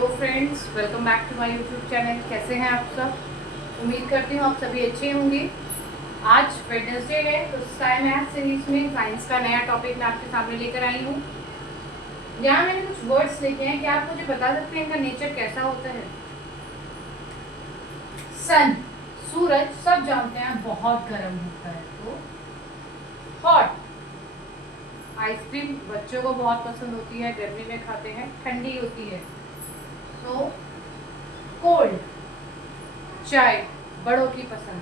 Hello friends, welcome back to my YouTube channel. कैसे हैं आप सब? उम्मीद करती हूँ आप सभी अच्छे होंगे। आज वेडनेसडे है तो स्काई मैथ सीरीज में साइंस का नया टॉपिक मैं आपके सामने लेकर आई हूँ। यहाँ मैंने कुछ वर्ड्स लिखे हैं, क्या आप मुझे बता सकते हैं इनका नेचर कैसा होता है? सन, सूरज, सब जानते हैं बहुत गर्म होता है। तो हॉट, आइसक्रीम बच्चों को बहुत पसंद होती है, गर्मी में खाते हैं, ठंडी होती है। तो कोल्ड, चाय बड़ों की पसंद,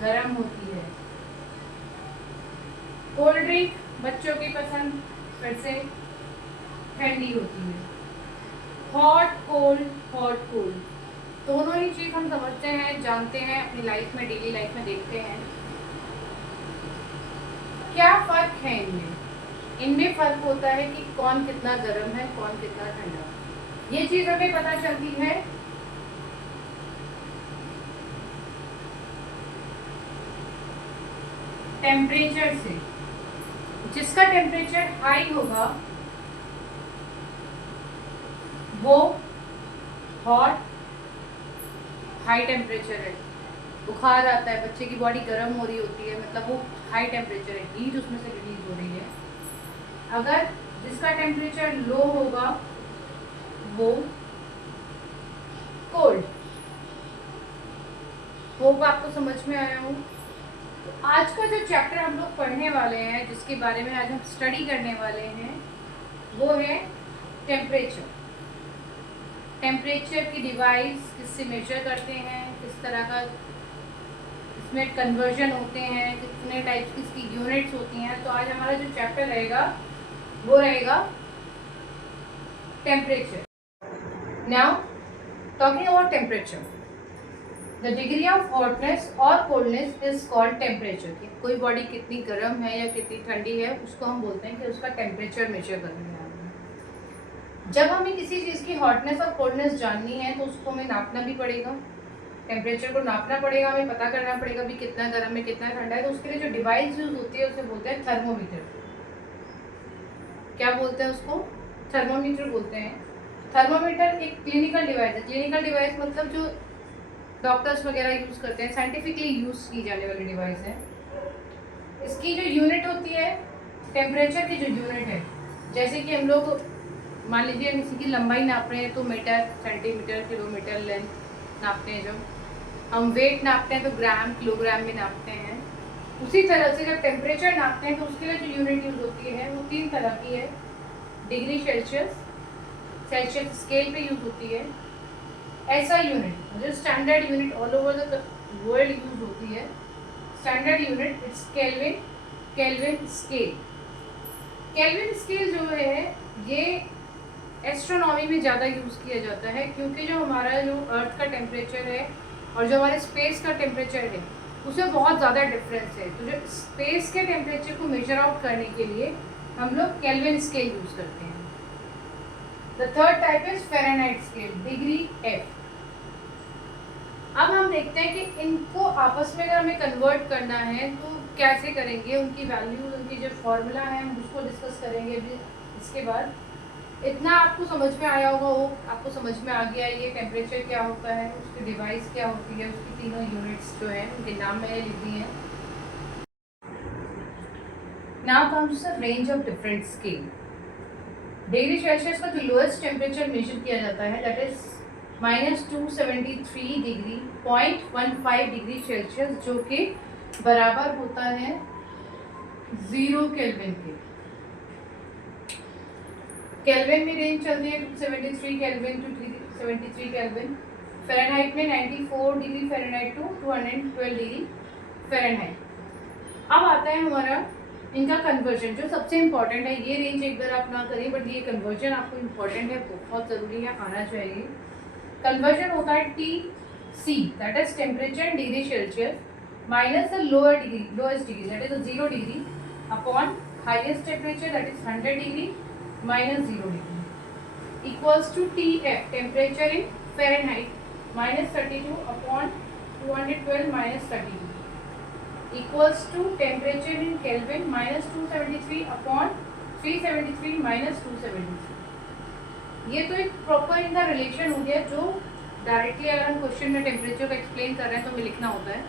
गर्म होती है। कोल्ड ड्रिंक बच्चों की पसंद, फिर से ठंडी होती है। हॉट कोल्ड दोनों ही चीज हम समझते हैं, जानते हैं, अपनी लाइफ में, डेली लाइफ में देखते हैं। क्या फर्क है इनमें? इनमें फर्क होता है कि कौन कितना गर्म है, कौन कितना ठंडा। ये चीज हमें पता चलती है टेम्परेचर से। जिसका टेम्परेचर हाई होगा वो हॉट, हाई टेम्परेचर है। बुखार आता है, बच्चे की बॉडी गर्म हो रही होती है, मतलब वो हाई टेम्परेचर है, हीट उसमें से रिलीज हो रही है। अगर जिसका टेम्परेचर लो होगा वो कोल्ड। होप आपको समझ में आया हो। तो आज का जो चैप्टर हम लोग पढ़ने वाले हैं, जिसके बारे में आज हम स्टडी करने वाले हैं, वो है टेम्परेचर। टेम्परेचर की डिवाइस किससे मेजर करते हैं, किस तरह का इसमें कन्वर्जन होते हैं, कितने टाइप की इसकी यूनिट्स होती हैं। तो आज हमारा जो चैप्टर रहेगा वो रहेगा temperature. Now talking about temperature, the degree of hotness और कोल्डनेस इज कॉल्ड टेम्परेचर। कोई बॉडी कितनी गर्म है या कितनी ठंडी है उसको हम बोलते हैं कि उसका टेम्परेचर मेजर कर रहे हैं। जब हमें किसी चीज़ की हॉटनेस और कोल्डनेस जाननी है तो उसको हमें नापना भी पड़ेगा, टेम्परेचर को नापना पड़ेगा, हमें पता करना पड़ेगा भी कितना गर्म है कितना ठंडा है। तो उसके लिए जो डिवाइस यूज होती है उसे बोलते हैं थर्मोमीटर। क्या बोलते हैं उसको? थर्मोमीटर बोलते हैं। थर्मोमीटर एक क्लिनिकल डिवाइस है। क्लिनिकल डिवाइस मतलब जो डॉक्टर्स वगैरह यूज करते हैं, साइंटिफिकली यूज की जाने वाली डिवाइस है। इसकी जो यूनिट होती है, टेम्परेचर की जो यूनिट है, जैसे कि हम लोग मान लीजिए किसी की लंबाई नाप रहे हैं तो मीटर, सेंटीमीटर, किलोमीटर लेंथ नापते हैं। जब हम वेट नापते हैं तो ग्राम, किलोग्राम में नापते हैं। उसी तरह से जब टेम्परेचर नापते हैं तो उसके लिए जो यूनिट यूज होती है वो 3 तरह की है। डिग्री सेल्सियस, सेल्सियस स्केल पे यूज होती है। ऐसा यूनिट जो standard unit all over the world use होती है, standard unit it's kelvin, kelvin scale. Kelvin scale जो है ये एस्ट्रोनॉमी में ज़्यादा यूज़ किया जाता है, क्योंकि जो हमारा जो अर्थ का टेम्परेचर है और जो हमारे स्पेस का टेम्परेचर है उसमें बहुत ज़्यादा डिफरेंस है। तो जो स्पेस के टेम्परेचर को मेजर आउट करने के लिए हम लोग केल्विन स्केल यूज़ करते हैं। The third type is Fahrenheit scale, degree F. अब हम देखते हैं कि इनको आपस में अगर हमें कन्वर्ट करना है तो कैसे करेंगे, उनकी वैल्यूज, उनकी जो फॉर्मूला है हम उसको डिस्कस करेंगे अभी। इसके बाद इतना आपको समझ में आया होगा, वो आपको समझ में आ गया ये टेम्परेचर क्या होता है, उसकी डिवाइस क्या होती है, उसकी तीनों यूनिट्स जो है उनके नाम मैंने लिख दिए हैं। Now comes the range of different scale. Degree Celsius का जो लोएस्ट टेम्परेचर मेजर किया जाता है that is -273 degree 0.15 degree Celsius, जो कि बराबर होता है 0 केल्विन के। केल्विन में रेंज चलती है 273 केल्विन टू 373 केल्विन। फ़ारेनहाइट में 94 degree Fahrenheit to 212 degree Fahrenheit. अब आता है हमारा इनका कन्वर्जन, जो सबसे इम्पॉर्टेंट है। ये रेंज एक बार आप ना करें, बट ये कन्वर्जन आपको इम्पॉर्टेंट है, बहुत ज़रूरी है, आना चाहिए। कन्वर्जन होता है TC, that is temperature in degree Celsius, minus the lower degree, lowest degree that is 0 degree, upon highest temperature that is 100 degree minus 0 degree, equals to TF, temperature in Fahrenheit, minus 32 upon 212 minus 32, equals to temperature in Kelvin minus 273 upon 373 minus 273. ये तो एक proper इनका relation हो गया, जो directly अगर हम question में टेम्परेचर को एक्सप्लेन कर रहे हैं तो हमें लिखना होता है,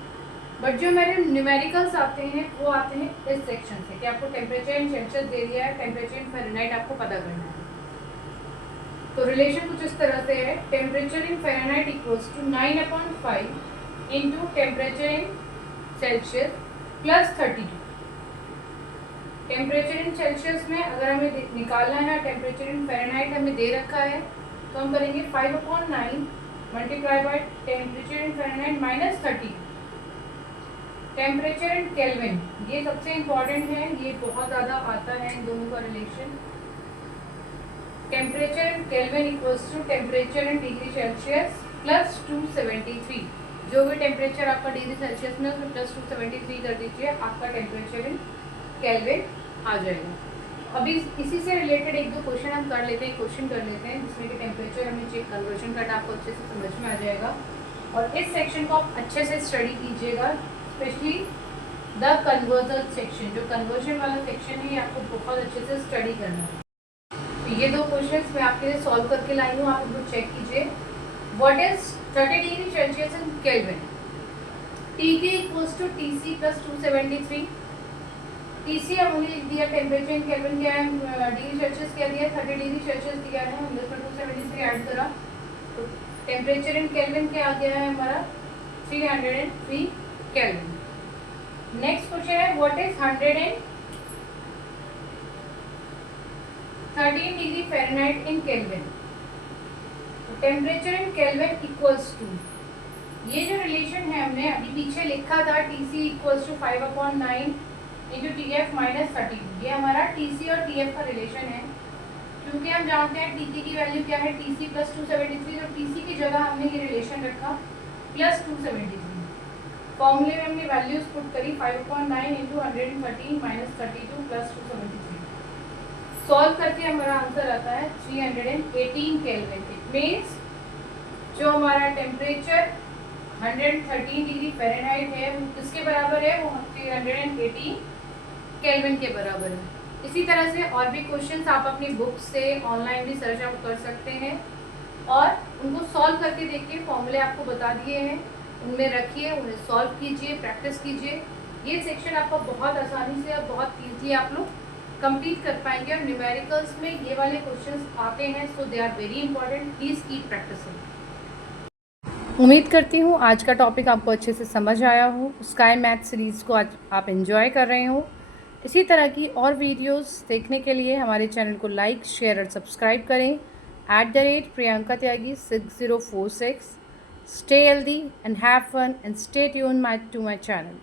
बट जो मेरे न्यूमेरिकल्स आते हैं वो आते हैं इस सेक्शन से कि आपको टेम्परेचर इन सेल्सियस दे दिया है, टेम्परेचर इन फ़ारेनहाइट आपको पता करना है। तो रिलेशन कुछ इस तरह से है, temperature in Fahrenheit equals to 9/5 into temperature in Celsius plus 32। Temperature in Celsius में अगर हमें निकालना है, टेम्परेचर इन फ़ारेनहाइट हमें दे रखा है, तो हम करेंगे 5/9 multiply by temperature in Fahrenheit minus 30। Temperature in kelvin, ये सबसे इम्पॉर्टेंट है, ये बहुत ज़्यादा आता है इन दोनों का relation. Temperature in kelvin equals to temperature in degree Celsius plus 273। जो भी टेम्परेचर आपका डिग्री सेल्सियस में उसमें प्लस 273 कर दीजिए, आपका टेम्परेचर इन केल्विन आ जाएगा। अभी इसी से रिलेटेड एक दो क्वेश्चन हम कर लेते हैं, क्वेश्चन कर लेते हैं जिसमें कि टेम्परेचर हमें चेक कन्वर्जन करना आपको अच्छे से समझ में आ जाएगा। और इस सेक्शन को आप अच्छे से स्टडी कीजिएगा, स्पेशली द कन्वर्जन सेक्शन, जो कन्वर्जन वाला सेक्शन है ये आपको बहुत अच्छे से स्टडी करना है। तो ये दो क्वेश्चन मैं आपके लिए सॉल्व करके लाई हूँ, आप इनको चेक कीजिए। What is 30 degree Celsius in kelvin? T equals to T C plus 273। TC हमने लिख दिया, टेम्परेचर इन केल्विन क्या है, डिग्री सेल्सियस क्या दिया, 30 डिग्री सेल्सियस दिया है, हमने उसमें 273 ऐड करा, तो टेम्परेचर इन केल्विन क्या आ गया है हमारा 303 केल्विन। नेक्स्ट क्वेश्चन है what is 113 degree Fahrenheit in kelvin? Temperature in kelvin equals to, ये जो रिलेशन है हमने अभी पीछे लिखा था, TC equals to 5/9 into T F minus 30, ये हमारा टी सी और टी एफ का रिलेशन है। क्योंकि हम जानते हैं टी सी की वैल्यू क्या है, टी सी प्लस 273, तो टी सी की जगह हमने ये रिलेशन रखा प्लस 273। फॉर्मूले में हमने वैल्यूज पुट करी 5/9 इंटू 113 माइनस 32 प्लस 273। सॉल्व करके हमारा आंसर आता है 318 केल्विन। इट मीन्स जो हमारा टेम्परेचर 113 डिग्री फ़ारेनहाइट है वो किसके बराबर है, वो 318 केल्विन के बराबर है। इसी तरह से और भी क्वेश्चंस आप अपनी बुक से ऑनलाइन भी सर्च आउट कर सकते हैं और उनको सॉल्व करके देखिए, फॉर्मूले आपको बता दिए हैं, उनमें रखिए, उन्हें सॉल्व कीजिए, प्रैक्टिस कीजिए। ये सेक्शन आपका बहुत आसानी से और बहुत ईजी आप लोग कंप्लीट कर पाएंगे। और न्यूमेरिकल्स में ये वाले क्वेश्चंस आते हैं, so they are very important, please keep practising. उम्मीद करती हूँ आज का टॉपिक आपको अच्छे से समझ आया हो, स्काई मैथ सीरीज़ को आज आप एंजॉय कर रहे हो। इसी तरह की और वीडियोस देखने के लिए हमारे चैनल को लाइक, शेयर और सब्सक्राइब करें। @Priyanka Tyagi 6046। Stay healthy and have fun and stay tuned to my channel.